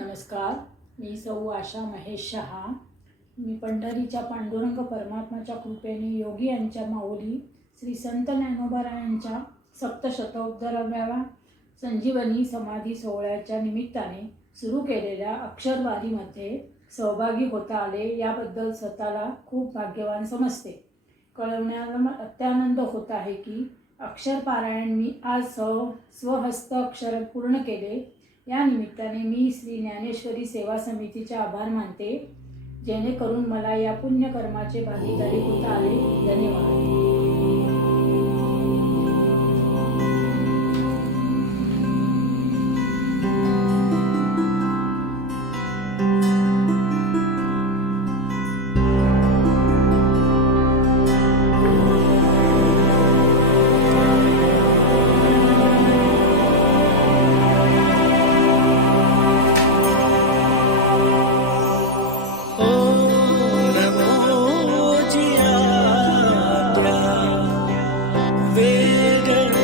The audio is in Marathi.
नमस्कार मी सौ आशा महेश शहा. मी पंढरीच्या पांडुरंग परमात्माच्या कृपेने योगी यांच्या माऊली श्री संत ज्ञानोबारायांच्या सप्तशतोत्तराव्या संजीवनी समाधी सोहळ्याच्या निमित्ताने सुरू केलेल्या अक्षरवारीमध्ये सहभागी होता आले याबद्दल स्वतःला खूप भाग्यवान समजते. कळवण्याला अत्यानंद होत आहे की अक्षरपारायण मी आज स्व स्वहस्त अक्षर पूर्ण केले. या निमित्ताने मी श्री ज्ञानेश्वरी सेवा समितीचे आभार मानते. जेणेकरून मला या पुण्यकर्माचे भागीदारी होता आले. धन्यवाद. day.